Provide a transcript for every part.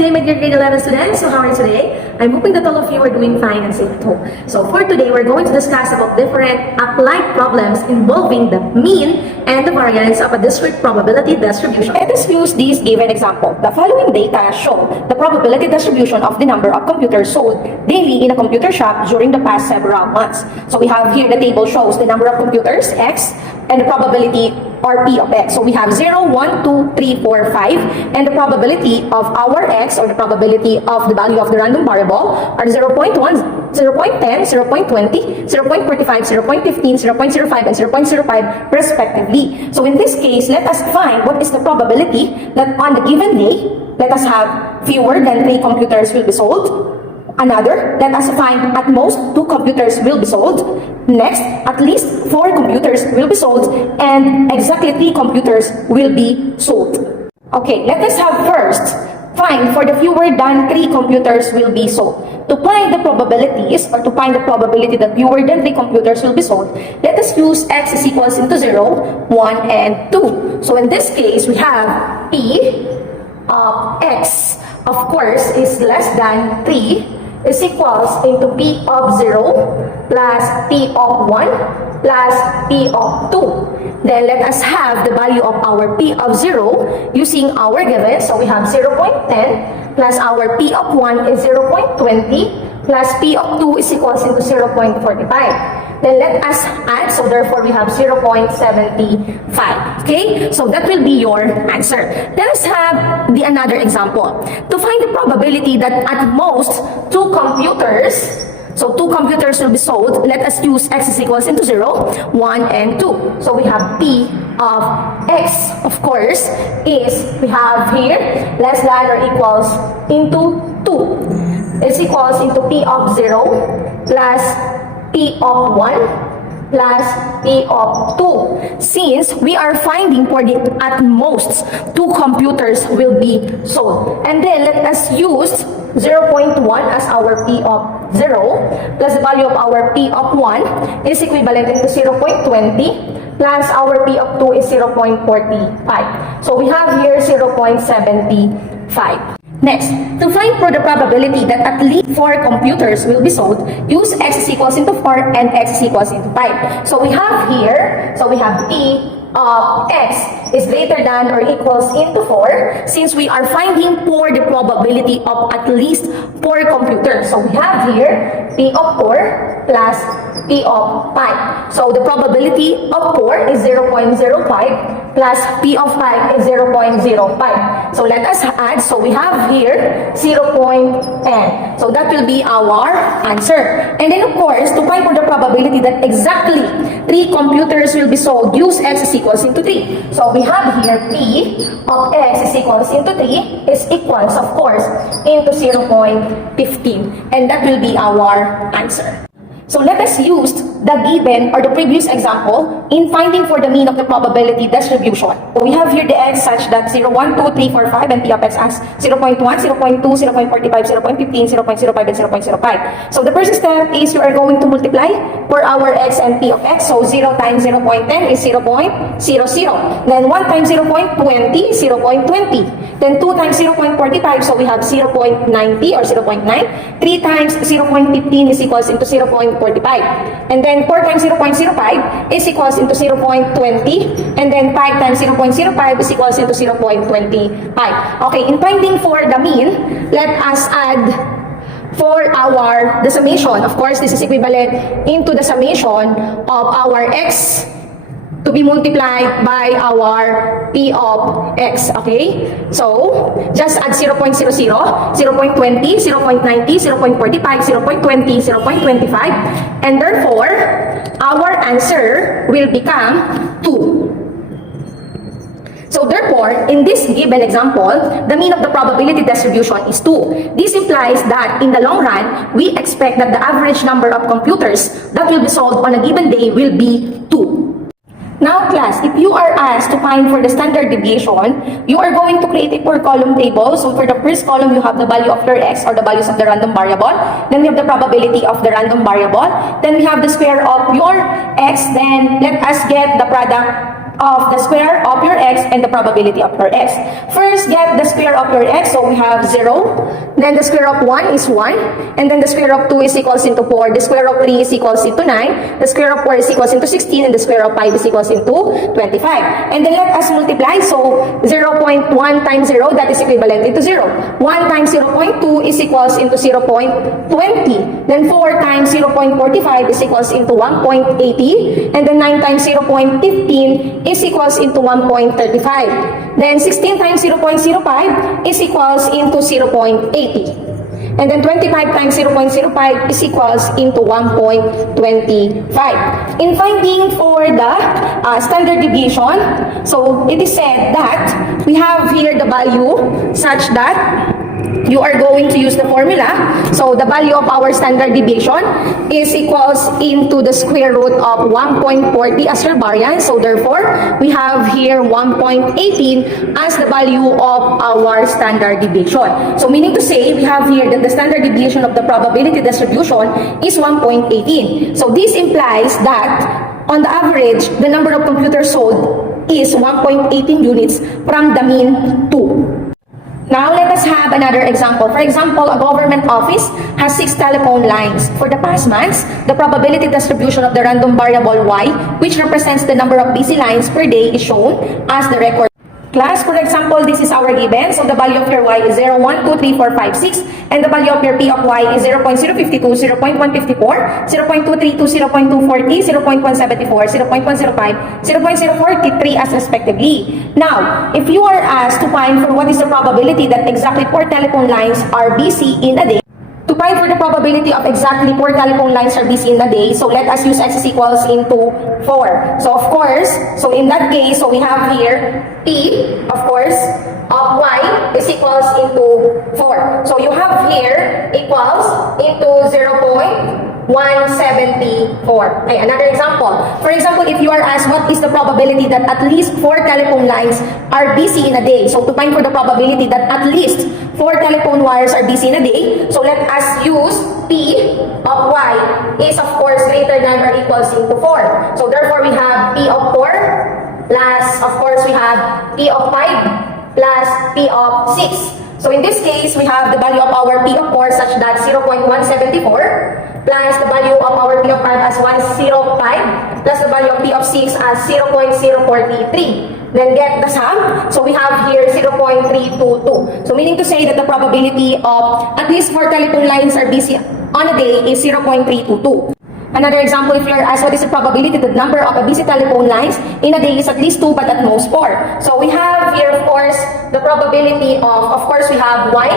day, my dear grade 11 students. So how are you today? I'm hoping that all of you are doing fine and safe at home. So for today, we're going to discuss about different applied problems involving the mean and the variance of a discrete probability distribution. Let us use this given example. The following data show the probability distribution of the number of computers sold daily in a computer shop during the past several months. So we have here the table shows the number of computers, X, and the probability or P of X. So we have 0, 1, 2, 3, 4, 5, and the probability of our X, or the probability of the value of the random variable, are 0.1, 0.10, 0.20, 0.45, 0.15, 0.05, and 0.05 respectively. So in this case, let us find what is the probability that on the given day, let us have fewer than 3 computers will be sold. Another, let us find at most 2 computers will be sold. Next, at least 4 computers will be sold, and exactly 3 computers will be sold. Okay, let us have first find for the fewer than 3 computers will be sold. To find the probabilities, or to find the probability that fewer than 3 computers will be sold, let us use X is equals into 0, 1, and 2. So in this case, we have P of X, of course, is less than 3, is equals into P of 0 plus P of 1 plus P of 2. Then let us have the value of our P of 0 using our given. So we have 0.10 plus our P of 1 is 0.20 plus P of 2 is equals into 0.45. Then let us add, so therefore we have 0.75. Okay, so that will be your answer. Let us have the another example. To find the probability that at most 2 computers, so 2 computers will be sold, let us use X is equals into 0, 1, and 2. So we have P of X, of course, is, we have here, less than or equals into 2. Is equals into P of 0 plus P of 1 plus P of 2. Since we are finding for the at most 2 computers will be sold. And then let us use 0.1 as our P of 0 plus the value of our P of 1 is equivalent to 0.20 plus our P of 2 is 0.45. So we have here 0.75. Next, to find for the probability that at least 4 computers will be sold, use X is equals into 4 and X is equals into 5. So we have here, so we have P of X is greater than or equals into 4, since we are finding for the probability of at least 4 computers. So we have here P of 4 plus P of 5. So the probability of 4 is 0.05 plus P of 5 is 0.05. So let us add, so we have here 0.10. So that will be our answer. And then of course, to find for the probability that exactly 3 computers will be sold, use X is equals into 3. So we have here P of X is equals into 3 is equals, of course, into 0.15. And that will be our answer. So let us use the given or the previous example in finding for the mean of the probability distribution. So we have here the X such that 0, 1, 2, 3, 4, 5 and P of X as 0.1, 0.2, 0.45, 0.15, 0.05, and 0.05. So the first step is you are going to multiply for our X and P of X. So 0 times 0.10 is 0.00. Then 1 times 0.20 is 0.20. Then 2 times 0.45, so we have 0.90 or 0.9. 3 times 0.15 is equals into 0.45. And then 4 times 0.05 is equals into 0.20. And then 5 times 0.05 is equals into 0.25. Okay, in finding for the mean, let us add for the summation. Of course, this is equivalent into the summation of our X to be multiplied by our P of X, okay? So, just add 0.00, 0.20, 0.90, 0.45, 0.20, 0.25, and therefore, our answer will become 2. So therefore, in this given example, the mean of the probability distribution is 2. This implies that in the long run, we expect that the average number of computers that will be sold on a given day will be 2. Now class, if you are asked to find for the standard deviation, you are going to create a 4-column table. So for the first column, you have the value of your X or the values of the random variable. Then we have the probability of the random variable. Then we have the square of your X. Then let us get the product of the square of your x and the probability of your x. First, get the square of your x. So we have 0. Then the square of 1 is 1. And then the square of 2 is equals into 4. The square of 3 is equals into 9. The square of 4 is equals into 16. And the square of 5 is equals into 25. And then let us multiply. So 0.1 times 0, that is equivalent into 0. 1 times 0.2 is equals into 0.20. Then 4 times 0.45 is equals into 1.80. And then 9 times 0.15 is equals into 1.35. Then 16 times 0.05 is equals into 0.80. And then 25 times 0.05 is equals into 1.25. In finding for the standard deviation, so it is said that we have here the value such that you are going to use the formula. So the value of our standard deviation is equals into the square root of 1.40 as your variance. So therefore, we have here 1.18 as the value of our standard deviation. So meaning to say, we have here that the standard deviation of the probability distribution is 1.18. So this implies that on the average, the number of computers sold is 1.18 units from the mean 2. Now, let us have another example. For example, a government office has 6 telephone lines. For the past months, the probability distribution of the random variable y, which represents the number of busy lines per day, is shown as the record. Class, for example, this is our given. So the value of your y is 0, 1, 2, 3, 4, 5, 6. And the value of your p of y is 0.052, 0.154, 0.232, 0.240, 0.174, 0.105, 0.043 as respectively. Now, if you are asked to find for what is the probability that exactly 4 telephone lines are busy in a day, to find for the probability of exactly 4 telephone lines are busy in a day, so let us use x is equals into 4. So of course, so in that case, so we have here p, of course, of y is equals into 4. So you have here equals into 0.174. Okay, another example. For example, if you are asked what is the probability that at least 4 telephone lines are busy in a day, so to find for the probability that at least 4 telephone wires are busy in a day, so let us use p of y is of course greater than or equals into 4. So therefore we have p of 4 plus of course we have p of 5 plus p of 6. So in this case, we have the value of our p of 4 such that 0.174 plus the value of our p of 5 as 105 plus the value of p of 6 as 0.043. Then get the sum. So we have here 0.322. So meaning to say that the probability of at least 4 telephone lines are busy on a day is 0.322. Another example, if you are asked what is the probability that the number of a busy telephone lines in a day is at least 2 but at most 4. So we have here of course the probability of course we have 1,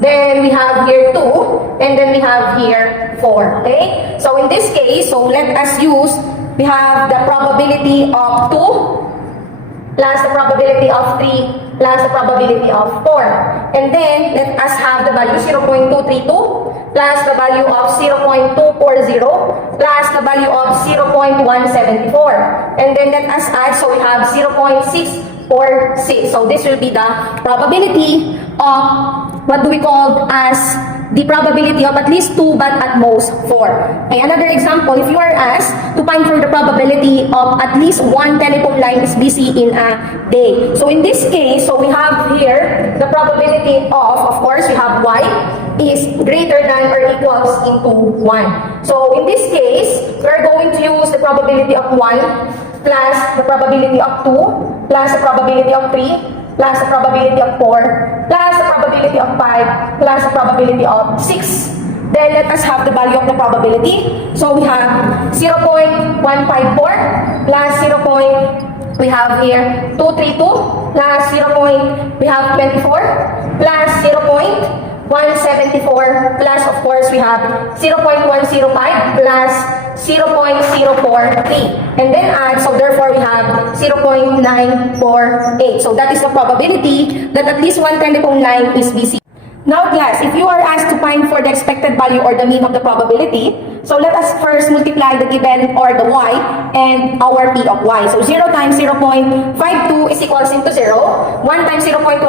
then we have here 2, and then we have here 4. Okay? So in this case, so let us use, we have the probability of 2 plus the probability of 3 plus the probability of 4. And then, let us have the value 0.232 plus the value of 0.240 plus the value of 0.174. And then let us add, so we have 0.646. So this will be the probability of, what do we call as the probability of at least 2 but at most 4. Okay, another example, if you are asked to find for the probability of at least 1 telephone line is busy in a day. So in this case, so we have here the probability of course, we have y is greater than or equals into 1. So in this case, we are going to use the probability of 1 plus the probability of 2 plus the probability of 3 plus the probability of 4 plus the probability of 5 plus the probability of 6. Then let us have the value of the probability. So we have 0.154 plus 0. We have here 232 plus 0. We have 24 plus 0.174 plus of course we have 0.105 plus 0.043 and then add, so therefore we have 0.948. So that is the probability that at least 1 telephone line is busy. Now class, if you are asked to find for the expected value or the mean of the probability So let us first multiply the given or the y and our p of y. So 0 times 0.52 is equals into 0. 1 times 0.154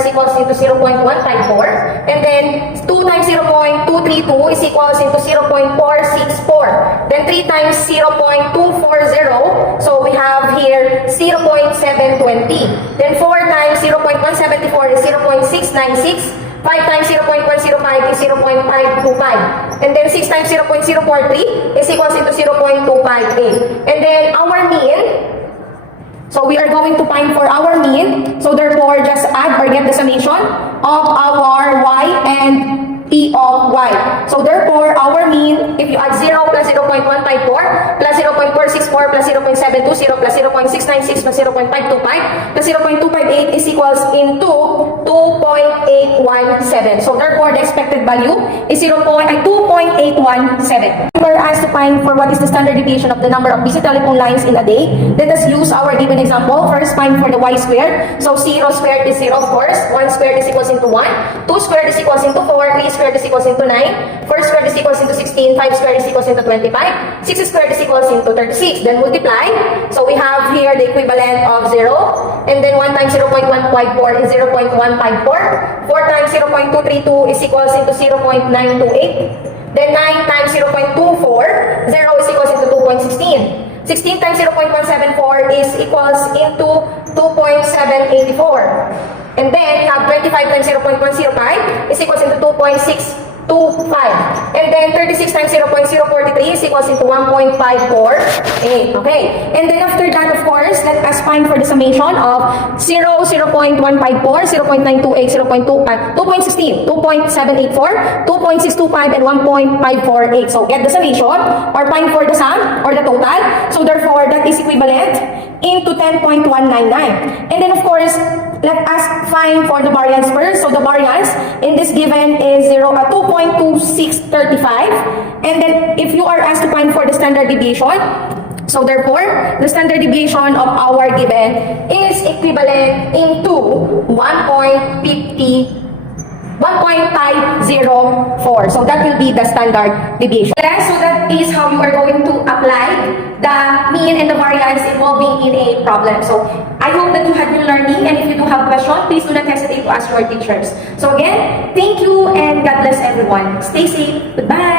is equals into 0.154. And then 2 times 0.232 is equals into 0.464. Then 3 times 0.240. So we have here 0.720. Then 4 times 0.174 is 0.696. 5 times 0.105 is 0.525. And then 6 times 0.043 is equals into 0.258. And then our mean, so we are going to find for our mean. So therefore, just add or get the summation of our y and p of y. So therefore, our mean, if you add 0 plus 0.154 plus 0.464 plus 0.720 plus 0.696 plus 0.525 plus 0.258 is equals into 2.817. So therefore, the expected value is 2.817. We are asked to find for what is the standard deviation of the number of busy telephone lines in a day. Let us use our given example. First, find for the y squared. So 0 squared is 0, of course. 1 squared is equals into 1. 2 squared is equals into 4. 3 squared is equals into 9. 4 squared is equals into 16. 5 squared is equals into 25. 6 squared is equals into 36. Then multiply. So we have here the equivalent of 0. And then 1 times 0.154 is 0.154. 4 times 0.232 is equals into 0.928. Then 9 times 0.24, 0 is equals into 2.16. 16 times 0.174 is equals into 2.784. And then we have 25 times 0.105 is equals into 2.625. And then 36 times 0.043 is equals into 1.548. Okay. And then after that, of course, let us find for the summation of 0, 0.154, 0.928, 0.25, 2.16, 2.784, 2.625, and 1.548. So get the summation or find for the sum or the total. So therefore, that is equivalent into 10.199. And then of course, let us find for the variance first. So the variance in this given is 2.2635. And then if you are asked to find for the standard deviation, so therefore, the standard deviation of our given is equivalent into 1.504. So that will be the standard deviation. So that is how you are going to apply the mean and the variance involving in a problem. So I hope that you had been learning, and if you do have questions, please do not hesitate to ask your teachers. So again, thank you and God bless everyone. Stay safe. Goodbye.